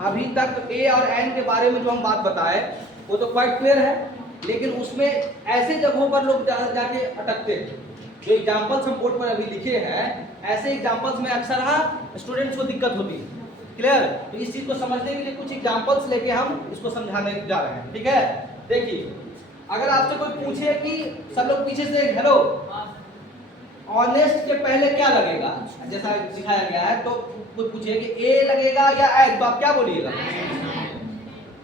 अभी तक ए और एन के बारे में जो हम बात बताए वो तो क्वाइट क्लियर है, लेकिन उसमें ऐसे जगहों पर लोग जाके अटकते हैं। जो एग्जाम्पल्स हम बोर्ड पर अभी लिखे हैं, ऐसे एग्जाम्पल्स में अक्सर स्टूडेंट्स को दिक्कत होती है। क्लियर? तो इस चीज को समझने के लिए कुछ एग्जाम्पल्स लेके हम इसको समझाने जा रहे हैं। ठीक है, देखिए अगर आपसे कोई पूछे कि सब लोग पीछे से हेलो, ऑनेस्ट के पहले क्या लगेगा, जैसा दिखाया गया है, तो कोई पूछे कि ए लगेगा या एन, तो आप क्या बोलिएगा?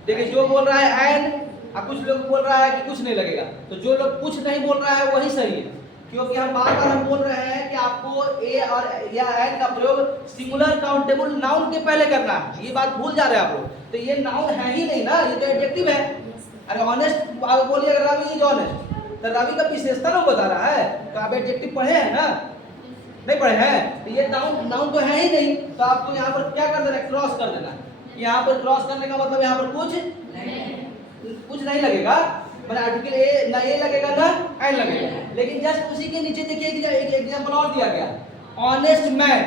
देखिए जो बोल रहा है एन, और कुछ लोग बोल रहा है कि कुछ नहीं लगेगा। तो जो लोग कुछ नहीं बोल रहा है वही सही है, क्योंकि हम बार बार हम बोल रहे हैं कि आपको ए और या एन का प्रयोग सिंगुलर काउंटेबल नाउन के पहले करना है। ये बात भूल जा रहे हैं आप लोग। तो ये नाउन है ही नहीं ना, ये तो एडजेक्टिव है। अरे ऑनेस्ट आप बोलिए रवि इज ऑनेस्ट, तो रवि का विशेषता ना बता रहा है, तो आप एडजेक्टिव पढ़े हैं ना? नहीं पढ़े हैं, तो ये नाउन तो है ही नहीं। तो आपको यहाँ पर क्या कर देना है? क्रॉस कर देना है। यहाँ पर क्रॉस करने का मतलब यहाँ पर कुछ नहीं लगेगा, मतलब आर्टिकल ए ना ए लगेगा ना एन लगेगा। लेकिन जस्ट उसी के नीचे देखिए कि एक एग्जांपल और दिया गया, ऑनेस्ट मैन।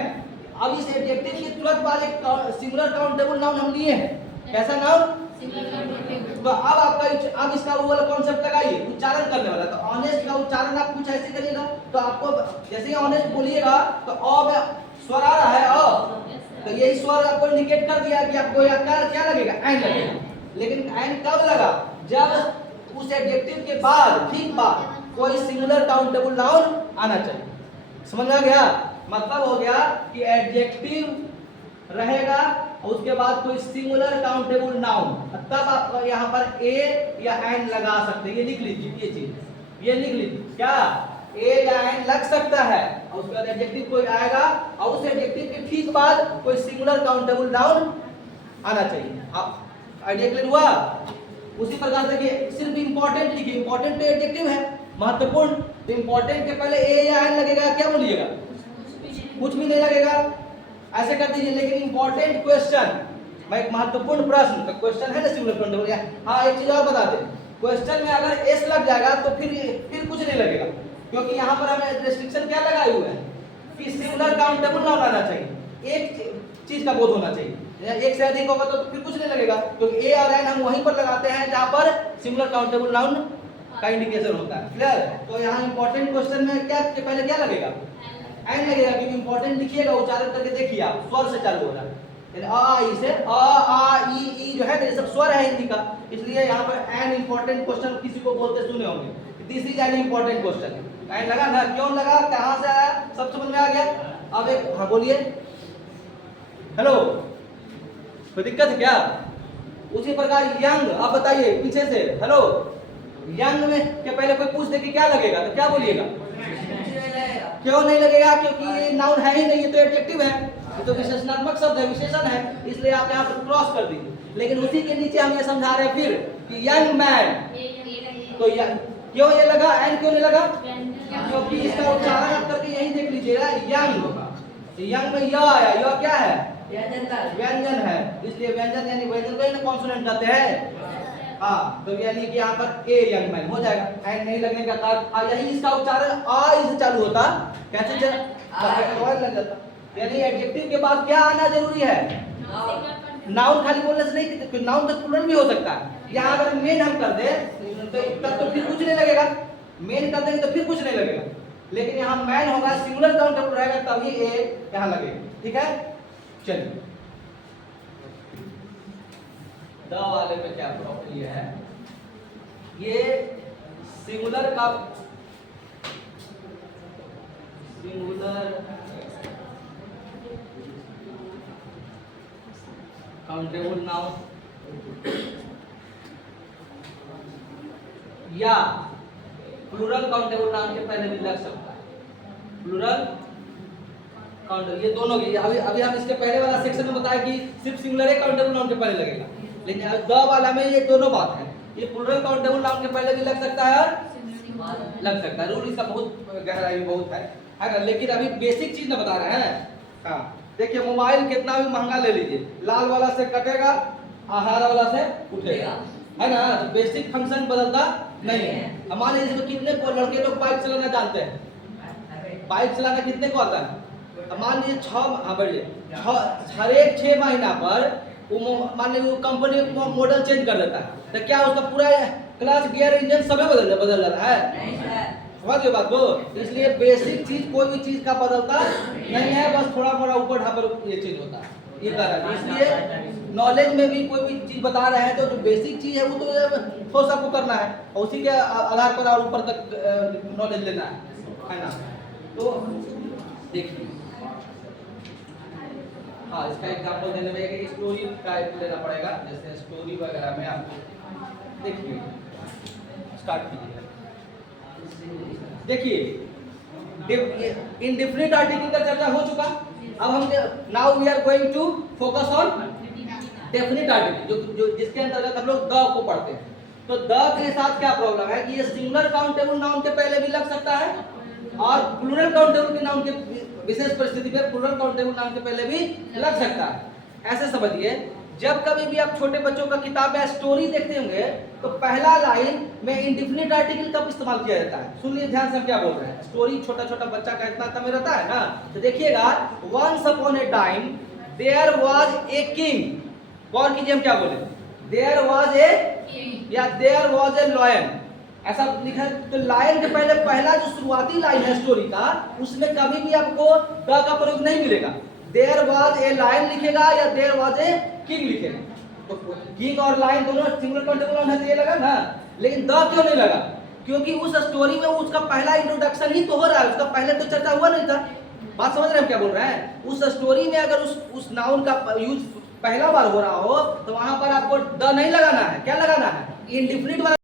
अब इस एडजेक्टिव के तुरंत बाद एक सिंगुलर काउंटेबल नाउन हम लिए हैं। कैसा नाउन? तो अब आपका अब इसका वो वाला कॉन्सेप्ट लगाइए, उच्चारण करने वाला। तो ऑनेस्ट का उच्चारण आप कुछ ऐसे करिएगा, तो आपको जैसे ही ऑनेस्ट बोलिएगा तो अ में स्वर आ रहा है अ, तो यही स्वर आपको इंडिकेट कर दिया कि आपको क्या लगेगा? एन लगेगा। लेकिन एन कब लगा? जब उस एडजेक्टिव के बाद ठीक बाद कोई सिंगुलर काउंटेबल नाउन आना चाहिए। समझ में आ गया? मतलब हो गया कि एडजेक्टिव रहेगा और उसके बाद कोई सिंगुलर काउंटेबल नाउन, तब आप यहाँ पर ए या एन लगा सकते हैं। ये लिख लीजिए, ये चीज ये लिख लीजिए, क्या ए या एन लग सकता है, और उसके बाद एडजेक्टिव कोई आएगा और उस एडजेक्टिव के ठीक बाद कोई सिंगुलर काउंटेबल नाउन आना चाहिए। आप आइडिया क्लियर हुआ? उसी प्रकार देखिए, सिर्फ इंपॉर्टेंट लिखिए, इंपॉर्टेंट तो एडजेक्टिव है, महत्वपूर्ण। तो इंपॉर्टेंट के पहले ए या एन लगेगा, क्या बोलिएगा? कुछ भी नहीं लगेगा, ऐसे कर दीजिए। लेकिन इंपॉर्टेंट क्वेश्चन, मैं एक महत्वपूर्ण प्रश्न का क्वेश्चन है ना सिंगुलर काउंटेबल। हाँ एक चीज और बता दें, क्वेश्चन में अगर एस लग जाएगा तो फिर कुछ नहीं लगेगा, क्योंकि यहाँ पर हमें रेस्ट्रिक्शन क्या लगाए हुए हैं कि सिंगुलर काउंटेबल नाउन आना चाहिए, एक चीज का बोध होना चाहिए। एक से अधिक होगा तो फिर कुछ नहीं लगेगा, क्योंकि ए और एन हम वहीं पर लगाते हैं जहां पर सिंगुलर काउंटेबल नाउन का इंडिकेशन होता है। क्लियर? तो यहाँ इंपॉर्टेंट क्वेश्चन में क्या के पहले क्या लगेगा? एन लगेगा, क्योंकि इंपॉर्टेंट लिखिएगा, उच्चारण करके देखिए आप, स्वर से चालू हो रहा है। अ ई से आ ई जो है ये सब स्वर है हिंदी का, इसलिए यहाँ पर एन इंपॉर्टेंट क्वेश्चन किसी को बोलते सुने होंगे। This is an important question. An लगा ना? क्यों लगा, कहाँ से आया, सब समझ में आ गया? अब एक हाँ बोलिए, हेलो, कोई दिक्कत है क्या? उसी प्रकार यंग, आप बताइए पीछे से, हेलो, यंग में के पहले कोई पूछ दे कि क्या लगेगा, तो क्या बोलिएगा? क्यों नहीं लगेगा? क्योंकि ये नाउन है ही नहीं, ये तो एडजेक्टिव है, ये तो विशेषणात्मक शब्द है, विशेषण है, इसलिए आप यहाँ पर क्रॉस कर दीजिए। लेकिन उसी के नीचे हम ये समझा रहे हैं फिर कि यंग मैन, तो क्यों ये लगा? एन क्यों नहीं लगा? क्योंकि इसका उच्चारण आप करके यही देख लीजिएगा, यंग में य आया, य क्या है? व्यंजन है, इसलिए व्यंजन यानी व्यंजन को ही कॉन्सोनेंट कहते हैं। हाँ, तो यानी कि यहाँ पर ए यंग मैन हो जाएगा, एन नहीं लगने का कारण। यही इसका उच्चारण आ से चालू होता, कैसे लग जाता। यानी एडजेक्टिव के बाद क्या आना जरूरी है? नाउन खाली बोलने से नहीं, नाउन तो प्लूरल भी हो सकता है। यहाँ अगर मेन हम कर दे तो तब तो फिर कुछ नहीं लगेगा, मेन कर देंगे तो फिर कुछ नहीं लगेगा। लेकिन यहाँ मैन होगा, सिंगुलर काउंटेबल रहेगा, तभी ए यहाँ लगेगा। ठीक है, चलिए द वाले में क्या प्रॉपर्टी है? ये सिंगुलर काउंटेबल नाउन या प्लूरल काउंटेबल नाउन के पहले भी लग सकता है। प्लूरल काउंटेबल, ये दोनों की अभी हम इसके पहले वाला सेक्शन में बताया कि सिर्फ सिंगुलर काउंटेबल नाउन के पहले लगेगा, लेकिन द वाला में ये दोनों बात है। ये प्लूरल काउंटेबल नाउन के पहले भी लग सकता है और लग सकता है। रूल इसका बहुत गहराई बहुत है ना? लेकिन अभी बेसिक चीज ना बता रहे हैं। हाँ देखिए, मोबाइल कितना भी महंगा ले लीजिए, लाल वाला से कटेगा, हरा वाला से उठेगा, है ना? तो बेसिक फंक्शन बदलता नहीं है। हमारे इसमें कितने लड़के लोग बाइक चलाना जानते हैं? बाइक चलाना कितने को आता है? मान लीजिए हर एक 6 महीना पर मान लीजिए वो कंपनी मॉडल चेंज कर देता है, तो क्या उसका पूरा क्लच गियर इंजन सभी बदल जाता है? समझ गए बात को? इसलिए बेसिक चीज कोई भी चीज का बदलता नहीं है, बस थोड़ा मोड़ा ऊपर ढापर ये चीज होता है, ये कारण है। इसलिए नॉलेज में भी कोई भी चीज बता रहे हैं तो जो बेसिक चीज है वो तो ठोस आपको करना है, और उसी के आधार पर और ऊपर तक नॉलेज लेना है ना। तो देखिए, हाँ इसका एग्जांपल देने में एक स्टोरी टाइप लेना पड़ेगा, जैसे स्टोरी वगैरह में आपको देखिए स्टार्ट कीजिए। देखिए इंडेफिनिट आर्टिकल का चर्चा हो चुका। अब हम now we are going to focus on definite article, जो जिसके अंतर्गत हम लोग द को पढ़ते हैं। तो द के साथ क्या प्रॉब्लम है कि ये सिंगुलर काउंटेबल नाउन के पहले भी लग सकता है, और प्लूरल काउंटेबल के नाउन के विशेष परिस्थिति में प्लूरल काउंटेबल नाउन के पहले भी लग सकता है। ऐसे समझिए, जब कभी भी आप छोटे बच्चों का किताब में स्टोरी देखते होंगे तो पहला लाइन में इंडेफिनिट आर्टिकल कब इस्तेमाल किया जाता है? सुनिए ध्यान से हम क्या बोल रहे हैं। स्टोरी छोटा छोटा बच्चा का इतना में रहता है ना, तो देखिएगा, once upon a time there was a king. गौर कीजिए हम क्या बोले, देयर वाज ए या देयर वाज ए लायन, ऐसा लिखा है। तो लायन के पहले पहला जो शुरुआती लाइन है स्टोरी का, उसमें कभी भी आपको द का प्रयोग नहीं मिलेगा। देयर वाज ए लायन लिखेगा या देयर वाज ए किंग लिखेगा। तो किंग और लायन दोनों सिंगुलर काउंटेबल नाउन है, तो ये लगा ना, लेकिन द क्यों नहीं लगा? क्योंकि उस स्टोरी में उसका पहला इंट्रोडक्शन ही तो हो रहा है, उसका पहले तो चर्चा हुआ नहीं था। बात समझ रहे हैं हम क्या बोल रहे हैं? उस स्टोरी में अगर उस नाउन का यूज पहला बार हो रहा हो तो वहां पर आपको द नहीं लगाना है, क्या लगाना है? इंडेफिनिट वाला